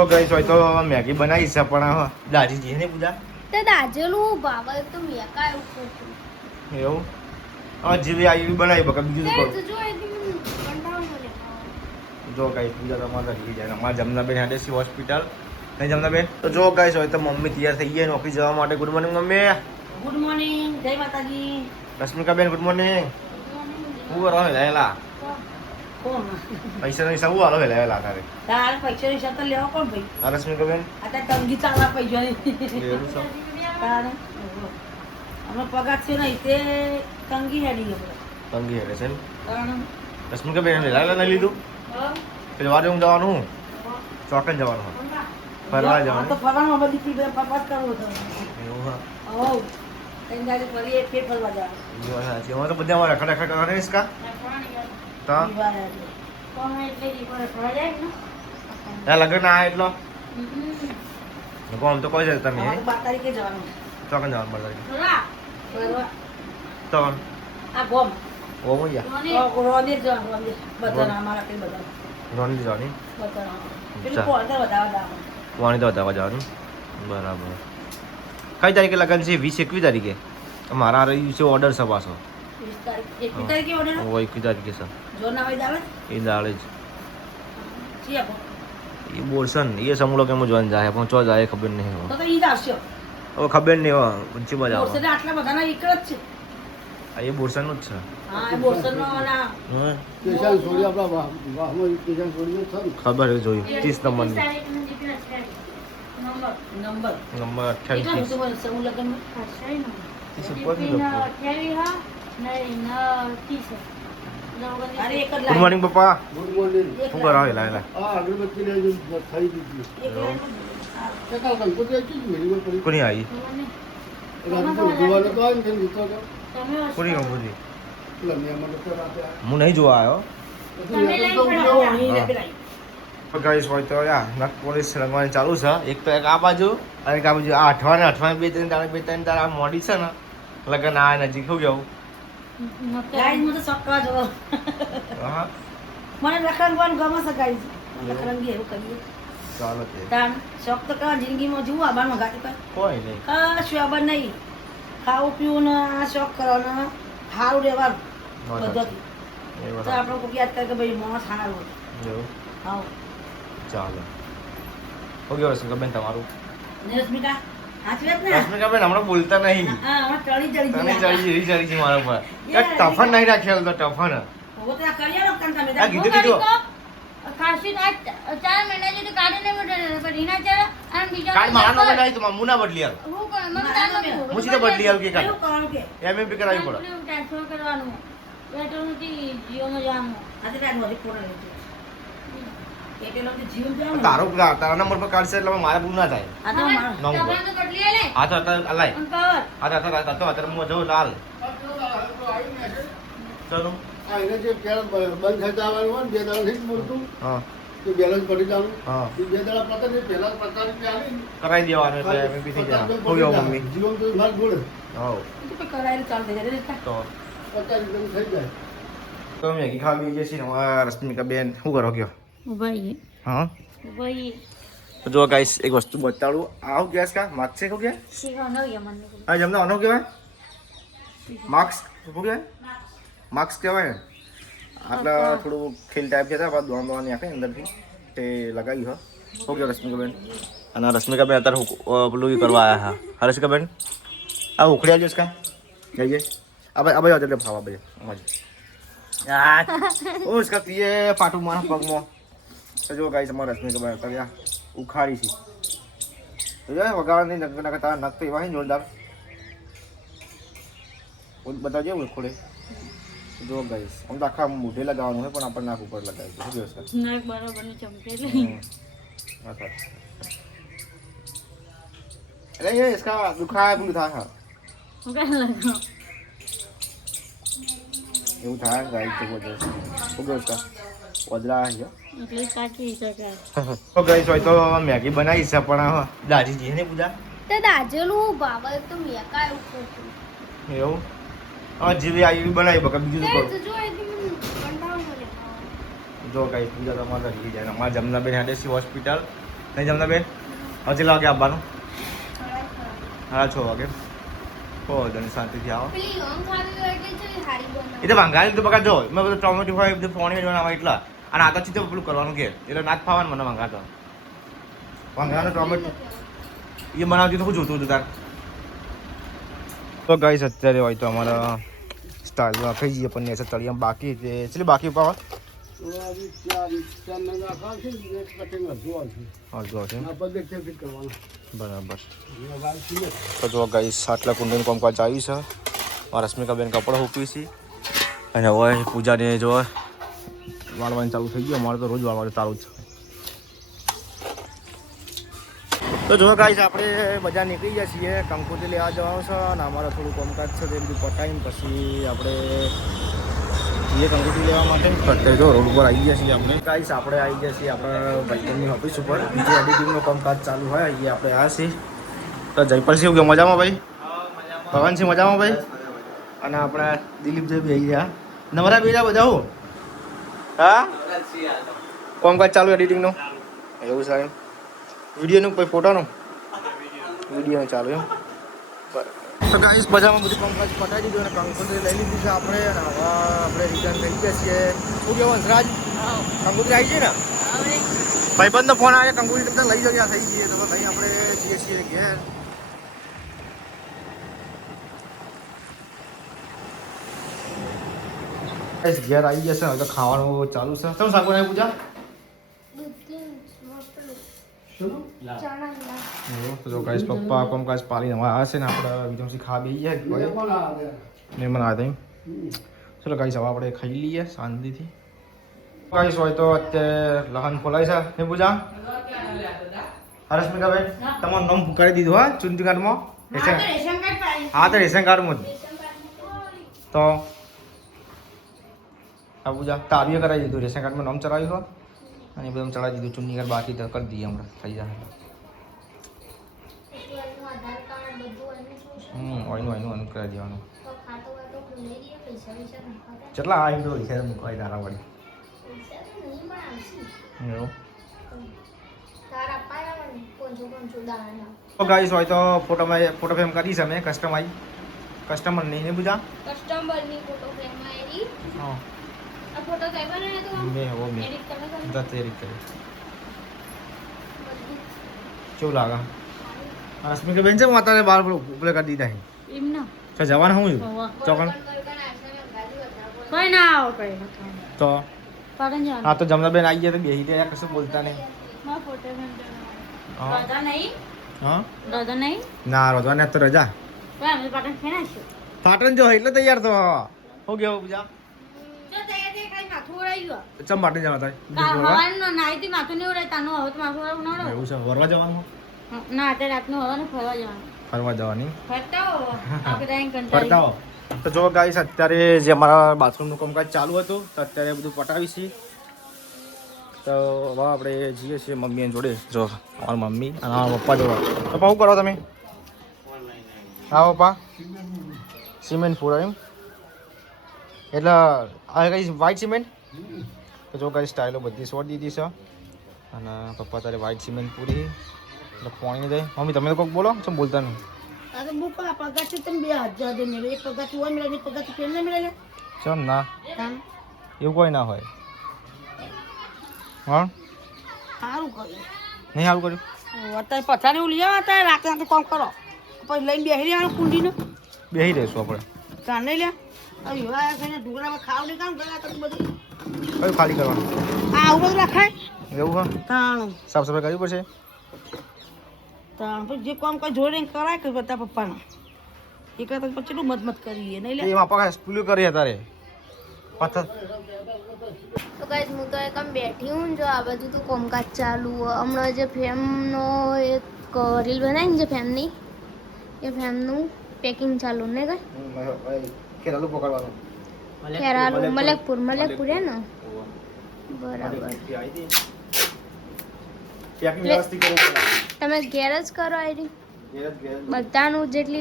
તો ગાઈસ હોય તો મેગી બનાવી છે પણ દાજીજી ને પૂજા તે દાજેલું ભાવે તો મેકા એવું ખોટું એવું જીવી આવી બનાવી બકા બીજું તે તો કરું જો એકદમ કંટાળો મને જો ગાઈસ પૂજા તમારે ઘરે જાય અમારા જમનાબેન હાડેસી હોસ્પિટલ નહીં જમનાબેન તો જો ગાઈસ હોય તો મમ્મી તૈયાર થઈ ગયા નોકરી જવા માટે good morning mummy good morning જય માતાજી. રશ્મિકાબેન ગુડ મોર્નિંગ શું કરો હેલા કોણ પૈસા નહીં સૌ હાલો હેલા તારે તાર પૈસા ની શરત લેવા કોણ ભાઈ? આ રશ્મિકાબેન અત્યારે તંગી ચાલવા પૈસા ની એવું છે તારે અમે પગાર છે નહીં તે તંગી હેડી ગયો તંગી હેડે છે કારણ રશ્મિકાબેન હેલા નહીં લીધું પેલી વારે હું જવાનું ચોકન જવાનું ફરવા તો જવાનું ફરવાનું બધી પી પપાસ કરવું હતો. એવું હા હો તઈ ગાડી ફરી એક ફેર ફરવા જવાનું. એ વાત સાચી અમારે તો બધા અમારે ખડા કરે ઇસકા તો ઈ વાર આજે. કોણ એટલે ઈ પર ફરવા જાય ને આ લગન આ એટલો આમ તો કોઈ છે તમે અમારે 12 તારીખે જવાનું છે. ચોકન જવાનું બધા થોડા ફરવા તો આ ગોમ ઓ મૈયા રોંદે જવાનું રોંદે બધાના અમારા કઈ બધા નોની જવાની બધાના પેલું અચ્છા. પોળતર વધારવા વાણી તો હતા જવાનું બરાબર કઈ તારીખે લગન છે 20-21 તારીખે મારા રહ્યું છે ઓર્ડર છે પાછો 21 તારીખે ઓર્ડર ઓ 21 તારીખે છે જો ના હોય દાવે એ દાડે જ જી આપો એ બોલશે ને એ સમૂલો કેમ જોવાનું જાય પણ ચો જાય ખબર નહીં તો ઈ જ આવશે હવે ખબર નહીં હોય ઊંચી બાજુ બોરસદ આટલા બધાના એક જ છે. એ બોરસનનું જ છે હા એ બોરસદનો ના હા સ્ટેશન છોડી આપણા વાહમાં સ્ટેશન છોડીને છે ને ખબર છે જોયું 30 નંબરની નંબર નંબર નંબર એટલા 28 મોટું મને સમૂહ લગ્નમાં હશે ને એ support નહીં ના કરતો. 28 હા નહીં ના 30 અરે એક જ ગુડ લાઈન મોર્નિંગ પપ્પા ગુડ મોર્નિંગ શું કરો હેલા હેલા આ અગરબત્તી લઈ જઈને થઈ દીધી એક લાઈન ટકા કંકોત્રી હતી જ મેરી પર પડી કોની આવી રાતે તો જોવાનો તો આવે ને તેમ જીતો હતો તમે કોની કંકોત્રી પેલા મહેમાનો તો રાતે હું નહીં જોવા આવ્યો પછી રાતે તો લઈને ઉઠ્યો. અહીં હા. પેલા ગાઈસ હોય તો યા નક પોલીસ રંગવાની ચાલુ છે એક તો એક આ બાજુ અને એક આ બાજુ આ અઠવાડિયે બે ત્રણ દાડા મોડી છે ને લગન આ નજીક હું ગયું ગાઈસ મને શોખ કરવા જો હા મને રખડવાનું ગમે છે ગાઈસ રખડંગી એવું કરીએ ચાલો તે તાન શોખ તો કરવા જિંદગીમાં જોવું આબાનું ગાડી પર કોઈ નહીં કશું આબાન નહીં ખાવું પીવું ને આ શોખ કરવાનો સારું રહેવાનું પદ્ધતિ એ તો બરાબર આપણે કોઈ યાદ કરે કે ભાઈ માણસ સારું એવું હા ચાલો હો ગયો રશ્મિકાબેન તમારું ને રશ્મિકા સાચી વાત ને રશ્મિકાબેન હમણાં બોલતા નહીં હા હમણાં ટળી તને ગયા. ચડી છે મારા પર ટફન નહીં રાખ્યો તો ટફન હવે તો આ કરીએ ને કાન તમે આ કીધું કીધું ખાસી આ 4 મહિના જેટલું કાઢીને બેઠા પણ રીના ચાર અને બીજા કાલ મારા નોમે આવી તો મુના બદલી આવ હું પણ મને તાર નથી હું સીધો બદલી આવ કે કાલ એવું કરવાનું કે એમએમપી કરાવી પડે ટ્રાન્સફર કરવાનું પેટ્રોલ નથી જીઓમાં જવાનું આજે કાંઈ નોંધી ફોટો લેજો એટલે લોકો જીવ જાવ ને તારા નંબર પર કાઢશે એટલે મારે ભૂલ ના થાય આ તો મારો નંબર તમારે તો બદલી આલે આ તો અલાય અને કવર આ તો અત્યારે હું જઉં લાલ ચલો આ એને જે પેલા બંધ થતા આવવાનું હોય ને 2 દાડા થી જ બોલતું હા કે બેલેન્સ પડી જવાનું હા એ 2 દાડા પતા નહીં પહેલા પતા નહીં આવી કરાવી દેવાનું એટલે એમએમપી થઈ જાય હો ગયો મમ્મી જીવન તો ભાગ જોડે હા તો કોઈ કરાયેલું ચાલતું જાય રે તો 50 થઈ જાય તો મેગી ખાવા બેસી છીએ ને અમારા રશ્મિકાબેન શું કરો કયો ભાઈ હા ભાઈ તો જો ગાઈસ એક વસ્તુ બતાડું આવ ગેસ કા માર્ક્સ છે શું કે શીખવા ન ગયા મને આ જમના અનો કહેવાય માર્ક્સ શું કહેવાય માર્ક્સ કહેવાય ને આટલા થોડું ખેલ ટાઈપ છે આપણે દોડવાની આપે અંદરથી તે લગાવી હો ઓકે રશ્મિકાબેન અને રશ્મિકાબેન અત્યારે પેલું કરવા આવ્યા હા હા રશ્મિકાબેન આ ઉખડી આવજો કા જઈએ આ ભાઈ એટલે ફાવા ભાઈ મજા ઓ इसका पिए पाटू मारा पगमो तो जो गाइस हमारा रश्मिकाबेन અત્યારે આ ઉખાડી છે તો જો વગાડવાની નક તારા નક તો એવા જોરદાર બતાવજો ઉખડે જો ગાઈસ આમ તો આખા મોઢે લગાવવાનું હોય પણ આપણે નાક ઉપર લગાવી દો શું કહો નાક બરાબર ની ચમકે अरे ये इसका दुखाया भी था हाँ હું કાંઈ લગાવ એવું થાય ગાઈસ તો બોલ શું કહો इसका વદલા છે એટલે કાચી શકાય તો ગાઈસ હોય તો મેગી બનાવી છે પણ દાજીજી ને પૂજા તે દાજેલું ભાવે તો મેકા એવું ખોટું એવું જીવી આવી બનાવી બકા બીજું તો તે કરું જો એકદમ કંટાળો મને જો ગાઈસ પૂજા તમારે ઘરે જાય અમારા જમનાબેન હાડેસી હોસ્પિટલ નહીં જમતા બેન હવે કેટલા વાગે આવવાનું 6:30 વાગે ઓ ધન શાંતિથી આવો પેલી ઓમ ખાવી હોય એટલે છે હારી બનાવ એ તો ભાંગાળી તો બકા જો મેં બધું ટોમેટો હોય બધું પાણી બનાવવા એટલા અને આ તો ચીતે પેલું કરવાનું કે એટલે ના જ ફાવાનું મને ભાંગાતો ભાંગાળો ટોમેટો એ બનાવતી તો શું જોતું હતું તાર તો ગાઈસ અત્યારે હોય તો અમારા સ્ટાઇલમાં ખાઈ જઈએ પણ એસે તળિયામાં બાકી તે ચલી બાકી પાવા બરાબર તો જો ગાઈસ આટલા કુંડીનું કામકાજ આવ્યું છે મારા રશ્મિકાબેન કપડાં મૂકી છે અને હવે પૂજાને જો વાળવાનું ચાલુ થઈ ગયું અમારે તો રોજ વાળવાનું ચાલુ જ છે તો જો ગાઈસ આપણે બજાર નીકળી ગયા છીએ કંકોત્રી લેવા જવાનું છે અને અમારે થોડું કામકાજ છે તે બધું પટાવીને પછી આપણે જઈએ કંકોત્રી લેવા માટે અત્યારે જો રોડ ઉપર આવી ગયા છીએ આપણે ગાઈસ આપણે આવી ગયા છીએ આપણા ભાઈબંધની ઓફિસ ઉપર બીજે એડિટિંગનું કામકાજ ચાલુ હોય અહીંયા આપણે આવ્યા છીએ તો જયપાલસિંહ કે મજામાં ભાઈ ભગવાનસિંહ મજામાં ભાઈ અને આપણા દિલીપભાઈ બી આવી ગયા નવરા બીજા બધા હું હા કામકાજ ચાલુ એડિટિંગનું એવું સાહેબ વિડીયોનું કોઈ ફોટોનું વિડીયોનું ચાલુ એમ તો ગાઈસ બજારમાં બધું કામકાજ પતાવી દીધું અને કંકોત્રી લઈ લીધી છે આપણે અને હવે આપણે રિટર્ન થઈ ગયા છીએ શું કહેવું હંસરાજ કંકોત્રી આવી છે ને ભાઈબંધનો ફોન આવે કંકોત્રી તમને લઈ જગ્યા થઈ જઈએ તો ભાઈ આપણે જઈએ છીએ ઘેર ઘેર આવી જશે હવે તો ખાવાનું ચાલુ છે શું શાક બનાવી પૂજા તો જો ગાઈસ પપ્પા કામકાજ પાલીને હવે આવશે ને આપણે વિધમસી ખા બી જાય મહેમાન આવ્યા ચલો ગાઈસ હવે આપણે ખાઈ લઈએ શાંતિથી ગાઈસ હોય તો અત્યારે લહન ખોલાય છે ને પૂજા હરસ્મિકાબેન તમારું નામ પુકારી દીધું હા ચૂંટણી કાર્ડમાં હા તો રેશન કાર્ડમાં જ તો આ પૂજા તારીએ કરાવી દીધું રેશન કાર્ડમાં નામ ચડાવ્યું હોય અને એ બધું ચડાવી દીધું ચૂંટણી કાર્ડ બાકી તો કરી દઈએ હમણાં થઈ જાય ઓયનું કરાવી દેવાનું કેટલા આ તો વિચાર મૂકવાય તારા વળી એવું તો ગાઈસ હોય તો ફોટો ફ્રેમ કરી છે મેં કસ્ટમર નહીં ને પૂજા કસ્ટમરની ફોટો ફ્રેમ માં એરી હા આ ફોટો કઈ બનાવ્યો તો મેં એડિટ કરવા દત્ત એડિટ કરી કેવું લાગે રશ્મિકા બેન છે હું અત્યારે બાર ઉપલે કરી દીધા એમ ના છે જવાનું હું ચોકણ કોઈ ના આવો કઈ તો પાટણ જવાનું હા તો જમના બેન આવી ગયા તો બેહી રહ્યા કશું બોલતા નહીં માં ફોટો ફ્રેમ હા રજા નહીં હા રજા નહીં ના રોજવાને તો રજા ભાઈ અમે પાટણ ખેનાશું પાટણ જો એટલે તૈયાર તો હો ગયો પૂજા જો તૈયાર થઈ ખાઈ માથું ઓળાઈ ગયો ચમ પાટણ જવા થાય હવાનું નાઈથી માથું નહીં ઓળાય તાનું હવે તો માથું ઓળાવું ના એવું છે વરવા જવાનું ના અત્યારે રાતનું હવાનું ફરવા જવાનું ફરવા જવાની ફરતા હો આપણે ત્યાં કંટાળી ફરતા હો તો જો ગાઈસ અત્યારે જે અમારા બાથરૂમનું કામકાજ ચાલુ હતું તો અત્યારે બધું પટાવી છે તો હવે આપણે જઈએ છીએ મમ્મીની જોડે જો અમારા મમ્મી અને અમારા પપ્પા જોડે પપ્પા શું કરો તમે હા પપ્પા સિમેન્ટ પૂરા એમ એટલે આ કઈ વ્હાઈટ સિમેન્ટ તો જો કઈ સ્ટાઇલો બધી છોડી દીધી છે અને પપ્પા તારે વ્હાઈટ સિમેન્ટ પૂરી એટલે પાણી દે મમ્મી તમે તો કોઈક બોલો શું બોલતા નહીં અરે બુપા પગારથી તમે 2000 દે મેળવે એક પગારથી હોય મેળવે એક પગારથી પેન ના મેળવે ચમ ના કામ એવું કોઈ ના હોય હા સારું કર્યું નહીં સારું કર્યું અત્યારે પથારી લઈ આવો અત્યારે રાતે તો કામ કરો પછી લઈને બેસી રહેવાનું કુંડીનું બેસી રહીશું આપણે કાન લઈ લે હવે એવા થઈને ઢોકળામાં ખાવ નહીં કામ કર્યા તો બધું કયું ખાલી કરવાનું આ આવું બધું રાખાય એવું હા તાણ સાફ સફાઈ કરવી પડશે તાણ પછી જે કામ કોઈ જોડે કરાય કે બધા પપ્પાના એ કરતા પછી કેટલું મત કરીએ નહીં લે એમાં પકા સ્પૂલ્યું કરી અત્યારે પથ્થર તો ગાઈસ હું તો એકમ બેઠી હું જો આ બાજુ તો કામકાજ ચાલુ હમણાં જે ફેમનો એક રીલ બનાવી ને જે ફેમની એ ફેમનું પેકિંગ ચાલુ ને કઈ ખેરાલુ પકડવાનું ખેરાલુ મલેકપુર હે ને બરાબર પેકિંગ વ્યવસ્થિત કરવું પડે તમે ઘેર જ કરો આઈડી ઘેર બધાનું જેટલી